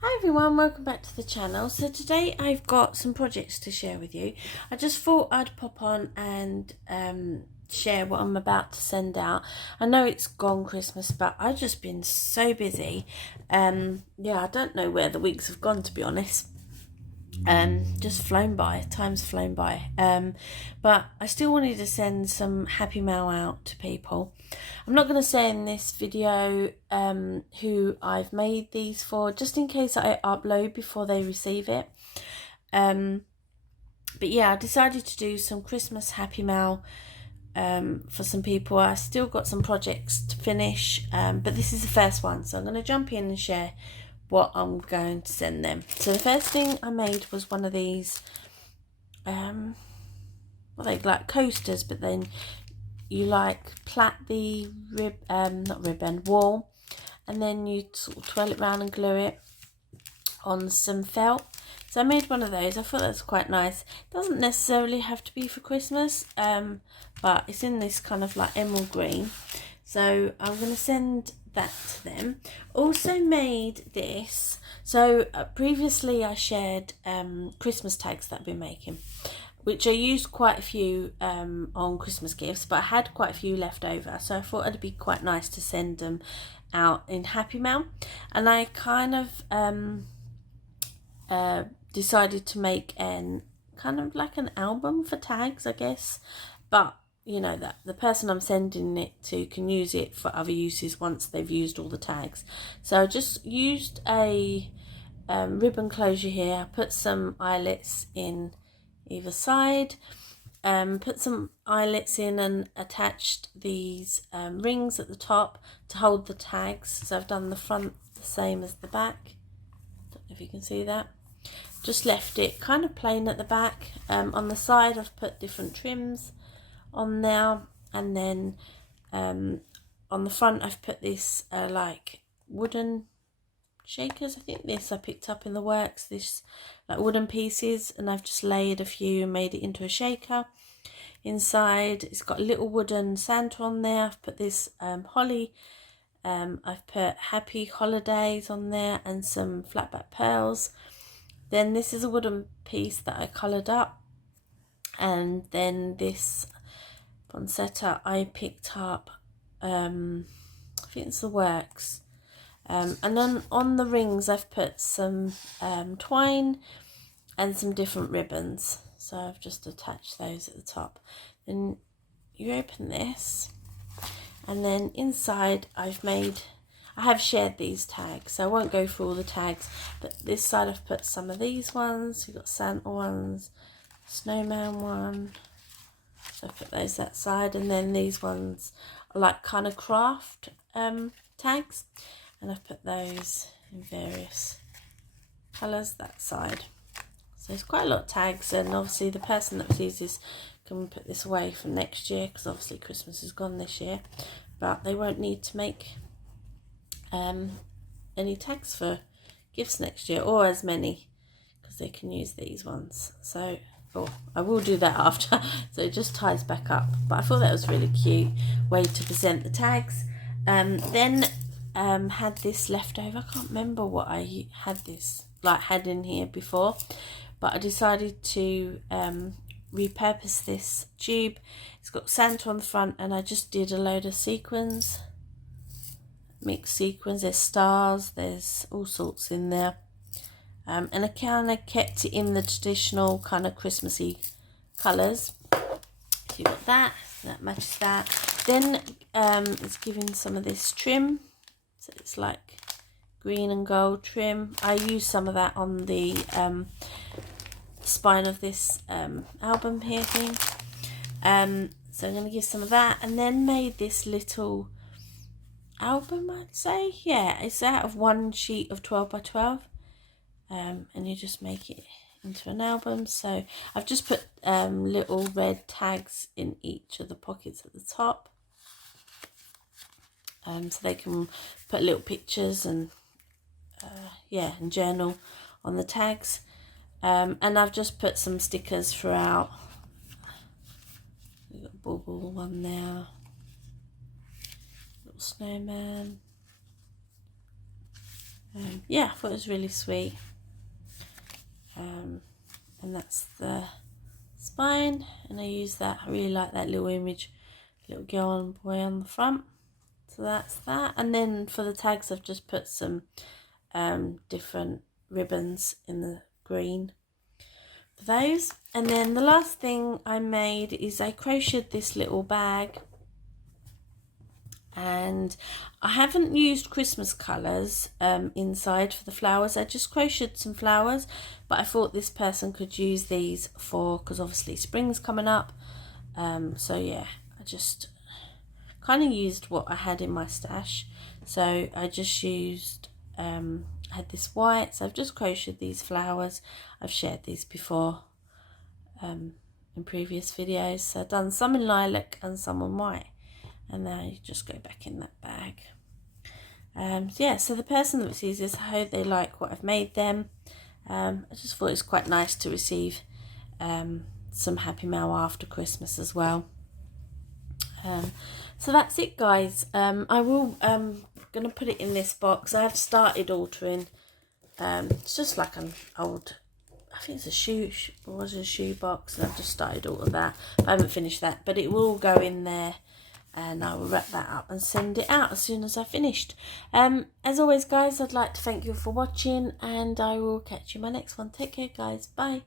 Hi everyone, welcome back to the channel. So today I've got some projects to share with you. I just thought I'd pop on and share what I'm about to send out. I know it's gone Christmas, but I've just been so busy. Yeah, I don't know where the weeks have gone, to be honest. Just flown by, time's flown by. But I still wanted to send some happy mail out to people. I'm not going to say in this video who I've made these for, just in case I upload before they receive it. But yeah, I decided to do some Christmas happy mail for some people. I still got some projects to finish, but this is the first one, so I'm going to jump in and share what I'm going to send them. So the first thing I made was one of these well, they like coasters, but then you like plait the not ribbon, wall, and then you sort of twirl it around and glue it on some felt. So I made one of those. I thought that's quite nice. It doesn't necessarily have to be for Christmas, but it's in this kind of like emerald green. So I'm going to send that to them. Also made this. So previously I shared Christmas tags that I've been making, which I used quite a few on Christmas gifts, but I had quite a few left over. So I thought it'd be quite nice to send them out in Happymail. And I kind of decided to make an kind of like an album for tags, I guess, but you know that the person I'm sending it to can use it for other uses once they've used all the tags. So I just used a ribbon closure here. I put some eyelets in either side, put some eyelets in and attached these rings at the top to hold the tags. So I've done the front the same as the back. Don't know if you can see that. Just left it kind of plain at the back. On the side I've put different trims on there, and then on the front I've put this like wooden shakers. I think this I picked up in the works, this like wooden pieces, and I've just laid a few and made it into a shaker. Inside it's got a little wooden Santa on there. I've put this holly, I've put happy holidays on there and some flat back pearls. Then this is a wooden piece that I coloured up, and then this poinsettia I picked up, I think it's the works, and then on the rings I've put some twine and some different ribbons, so I've just attached those at the top. Then you open this, and then inside I have shared these tags, so I won't go through all the tags, but this side I've put some of these ones. You've got Santa ones, snowman one, so I put those that side, and then these ones are like kind of craft tags, and I've put those in various colours that side. So it's quite a lot of tags, and obviously the person that receives this can put this away for next year, because obviously Christmas is gone this year, but they won't need to make any tags for gifts next year, or as many, because they can use these ones. So I will do that after, so it just ties back up, but I thought that was a really cute way to present the tags. Then had this left over. I can't remember what I had in here before, but I decided to repurpose this tube. It's got Santa on the front, and I just did a load of sequins, mixed sequins. There's stars, there's all sorts in there, and I kind of kept it in the traditional kind of Christmassy colours. So you got that matches that. Then it's giving some of this trim, so it's like green and gold trim. I used some of that on the spine of this album here thing, so I'm going to give some of that, and then made this little album, I'd say. Yeah, it's out of one sheet of 12 by 12, and you just make it into an album. So I've just put little red tags in each of the pockets at the top, so they can put little pictures and and journal on the tags. And I've just put some stickers throughout. We've got a bubble one there, little snowman, Yeah, I thought it was really sweet. And that's the spine, and I use that. I really like that little image, little girl and boy on the front. So that's that. And then for the tags, I've just put some different ribbons in the green for those. And then the last thing I made is I crocheted this little bag, and I haven't used Christmas colours inside for the flowers. I just crocheted some flowers, but I thought this person could use these for, because obviously spring's coming up. So yeah, I just kind of used what I had in my stash. So I just used, I had this white, so I've just crocheted these flowers. I've shared these before in previous videos. So I've done some in lilac and some in white. And now you just go back in that bag. So yeah, so the person that receives this, I hope they like what I've made them. I just thought it was quite nice to receive some Happymail after Christmas as well. So that's it, guys. I will gonna put it in this box. I have started altering. It's just like an old, I think it's a shoe, or was it a shoe box, and I've just started all of that. I haven't finished that, but it will go in there, and I will wrap that up and send it out as soon as I've finished. As always, guys, I'd like to thank you for watching, and I will catch you in my next one. Take care, guys. Bye.